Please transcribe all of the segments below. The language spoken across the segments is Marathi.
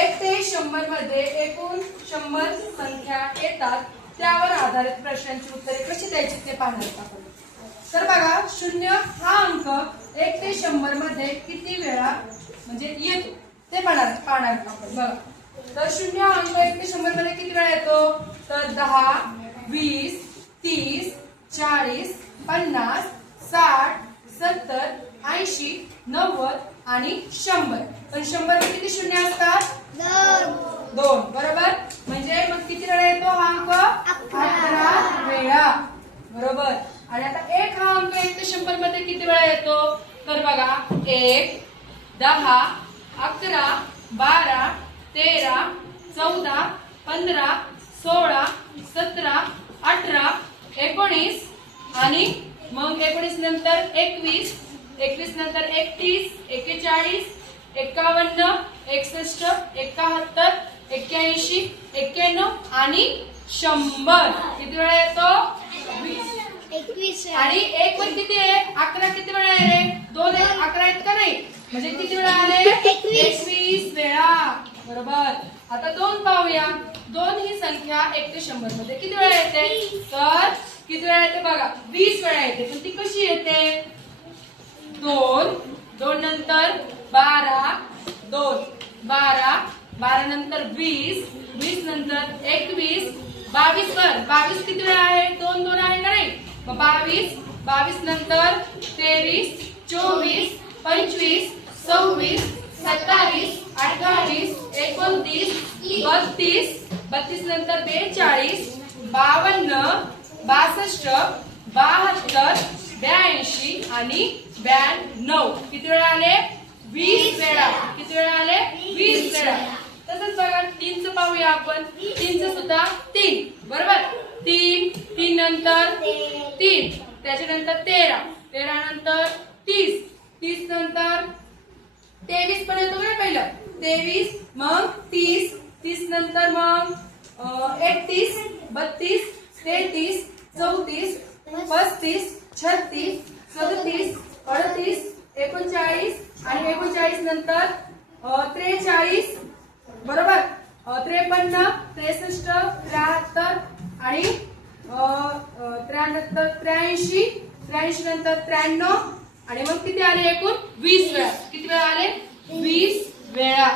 एक ते शंभरमध्ये एकूण शंभर संख्या येतात त्यावर आधारित प्रश्नांची उत्तरे कशी द्यायची ते पाहणार आपण. तर बघा शून्य हा अंक एक ते शंभरमध्ये किती वेळा म्हणजे येतो ते पाहणार पाहणार आपण. बघा. तर शून्य हा अंक एक ते शंभरमध्ये किती वेळा येतो? तर दहा वीस तीस चाळीस पन्नास साठ सत्तर ऐंशी नव्वद आणि शंभर. पण शंभर किती शून्य असतात? दोन. बरोबर? म्हणजे मग किती वेळा येतो हा अंक? अकरा. वेळा. बरोबर? आणि आता एक हा अंक एक ते शंभरमध्ये किती वेळा येतो? तर बघा एक दहा अकरा बारा तेरा चौदा पंधरा सोळा सतरा अठरा एकोणीस आणि मग एकोणीस नंतर एकवीस एकवीस नंतर एकतीस एक्केचाळीस एकावन्न एकसष्ट एकाहत्तर एक्क्याऐंशी एक्क्याण्णव आणि शंभर. किती वेळा येतो? आणि एक वर किती आहे? अकरा किती वेळा आहे रे? दोन अकरा आहेत का नाही? म्हणजे किती वेळा आले. एकवीस. वेळा. बरोबर. आता दोन पाहूया. दोन ही संख्या एक ते शंभरमध्ये किती वेळा येते? तर किती वेळा येते बघा? वीस वेळा येते. पण ती कशी येते? दोन दोन नंतर बारा दोन बारा बारा नंतर वीस वीस नंतर एकवीस बावीस वर. बावीस किती वेळा आहे? दोन दोन आहे का नाही? मग बावीस बावीस नंतर तेवीस चोवीस पंचवीस सव्वीस सत्तावीस अठ्ठावीस एकोणतीस बत्तीस बत्तीस नंतर बेचाळीस बावन्न बासष्ट बहात्तर ब्याऐंशी आणि ब्याण्णव. किती वेळा आले? वीस वेळा. किती वेळा आले? वीस वेळा. तसंच बघा तीनच पाहूया आपण. तीनच सुद्धा तीन. बरोबर? तीन तीन नंतर तीन. त्याच्यानंतर तेरा. तेरा नंतर तीस. तीस नंतर तेवीस पण येतो ना पहिलं? तेवीस मग तीस. तीस नंतर मग एकतीस बत्तीस तेहतीस चौतीस पस्तीस छत्तीस सदतीस अडतीस एकोणचाळीस आणि एकोणचाळीस नंतर त्रेचाळीस बरोबर? त्रेपन्न त्रेसष्ट त्र्याहत्तर आणि त्र्याहत्तर त्र्याऐंशी त्र्याऐंशी नंतर त्र्याण्णव आणि मग किती आले एकूण? वीस वेळा. किती वेळा आले? वीस वेळा.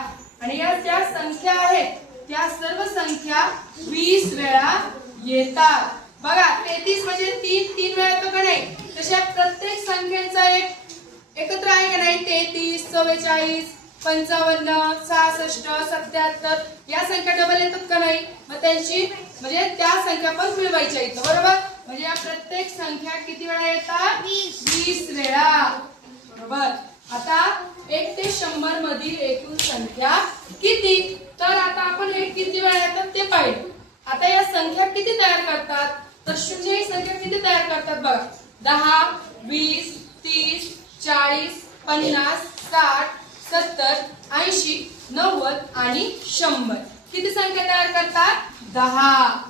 आणि या ज्या संख्या आहेत त्या सर्व संख्या वीस वेळा येतात. बघा तेहतीस म्हणजे तीन तीन वेळा येतो का नाही? तशा प्रत्येक संख्येचा एक एकत्र आहे का नाही? तेहतीस चव्वेचाळीस पंचावन्न सहासष्ट सत्याहत्तर या संख्या डबल येतात का नाही? मग त्यांची म्हणजे त्या संख्या पण मिळवायच्या इथं बरोबर? म्हणजे या प्रत्येक संख्या किती वेळा येतात? वीस. वेळा. बरोबर? आता एक ते शंभर मधील एकूण संख्या किती? तर आता आपण एक किती वेळा येतात ते पाहिजे आता या संख्या किती तयार करतात? तर शून्य ही संख्या किती तयार करतात बघा. दहा वीस तीस चाळीस पन्नास साठ सत्तर ऐंशी नव्वद आणि शंभर. किती संख्या तयार करतात? दहा.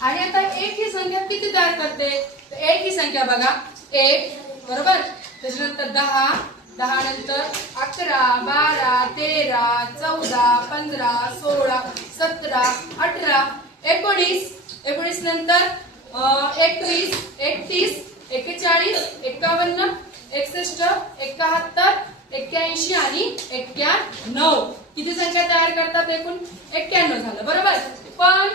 आणि आता एक ही संख्या किती तयार करते? तर एक ही संख्या बघा. एक बरोबर? त्याच्यानंतर दहा दहा नंतर अकरा बारा तेरा चौदा पंधरा सोळा सतरा अठरा एकोणीस. एकोणीस नंतर एकवीस एकतीस एक्केचाळीस एकावन्न एकसष्ट एकाहत्तर एक्क्याऐंशी आणि एक्क्याण्णव. किती संख्या तयार करतात एकूण? एक्क्याण्णव झालं बरोबर? पण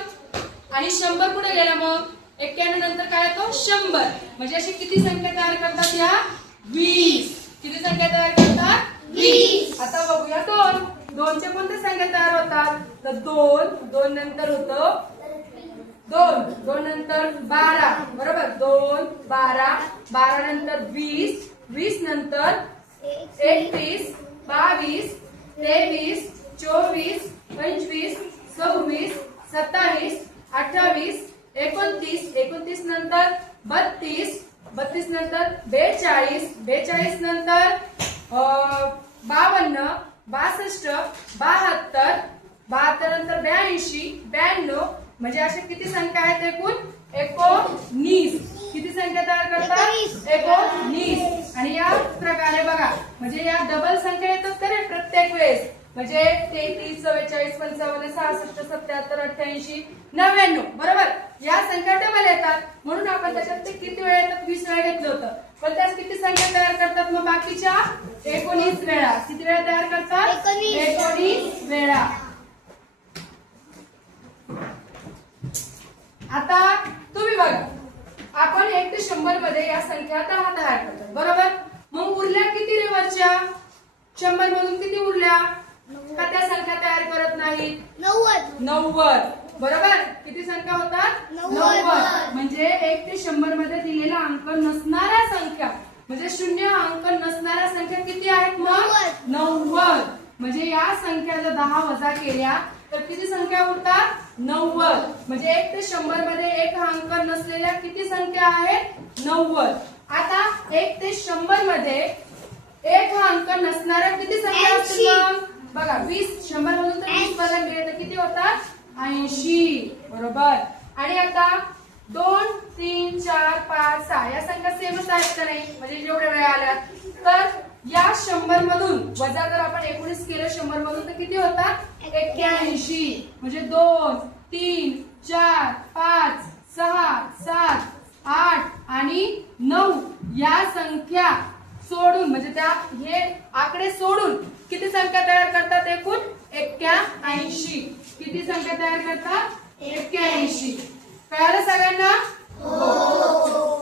आणि शंभर कुठे गेला मग? एक्क्याण्णव नंतर काय येतो? शंभर. म्हणजे अशी किती संख्या तयार करतात या? वीस. किती संख्या तयार करतात? वीस. आता बघूया दोन. दोनच्या कोणत्या संख्या तयार होतात? तर दोन दोन नंतर होतं दोन दोन नंतर बारा बरोबर? दोन बारा बारा नंतर वीस वीस नंतर एकवीस बावीस तेवीस चोवीस पंचवीस सव्वीस सत्तावीस अठ्ठावीस एकोणतीस एकोणतीस नंतर बत्तीस बत्तीस नंतर बेचाळीस बेचाळीस नंतर बावन्न बासष्ट बहात्तर बहात्तर नंतर ब्याऐंशी ब्याण्णव म्हणजे अशा किती संख्या आहेत एकूण? एकोणीस. किती संख्या तयार करतात? एकोणीस. आणि या प्रकारे बघा म्हणजे या डबल संख्या येतात का रे प्रत्येक वेळेस? म्हणजे तेहतीस चव्वेचाळीस पंचावन्न सहासष्ट सत्याहत्तर अठ्ठ्याऐंशी नव्याण्णव. बरोबर? या संख्या टेबल येतात. म्हणून आपण त्याच्यात ते किती वेळा येतात? वीस वेळा घेतलं होतं. पण त्यात किती संख्या तयार करतात? मग बाकीच्या एकोणीस वेळा. किती वेळा तयार करतात. एकोणीस वेळा. आता तुम्ही बघा. आपण एक ते शंभरमध्ये या संख्या दहा तयार करतो बरोबर? मग उरल्या किती रे वरच्या शंभर मधून किती उरल्या? का त्या संख्या तयार करत नाहीत नव्वद. नव्वद. बरोबर? किती संख्या होतात? नव्वद. म्हणजे एक ते शंभरमध्ये दिलेला अंक नसणाऱ्या संख्या. म्हणजे शून्य अंक नसणाऱ्या संख्या किती आहेत मग? नव्वद. नव्वद. म्हणजे या संख्या जर दहा वजा केल्या तर किती संख्या उरतात? नव्वद. म्हणजे एक ते शंभरमध्ये एक अंक नसलेल्या किती संख्या आहेत? नव्वद. आता एक ते शंभरमध्ये एक हा अंक नसणाऱ्या किती संख्या असतील बघा वीस शंभर मधून तर वीस वजा केले तर किती होतात? ऐंशी. बरोबर. आणि आता दोन तीन चार पाच सहा या संख्या सेमच आहेत का नाही? म्हणजे जेवढ्या वेळा आल्या. तर या शंभर मधून वजा जर आपण एकोणीस केलं शंभर मधून तर किती होतात? एक्क्याऐंशी. म्हणजे दोन तीन चार पाच सहा सात आठ आणि नऊ. या संख्या सोडून म्हणजे त्या हे आकडे सोडून किती संख्या तयार करतात एकूण? एक्क्याऐंशी. किती संख्या तयार करतात? एक्क्याऐंशी. कळालं सगळ्यांना? हो.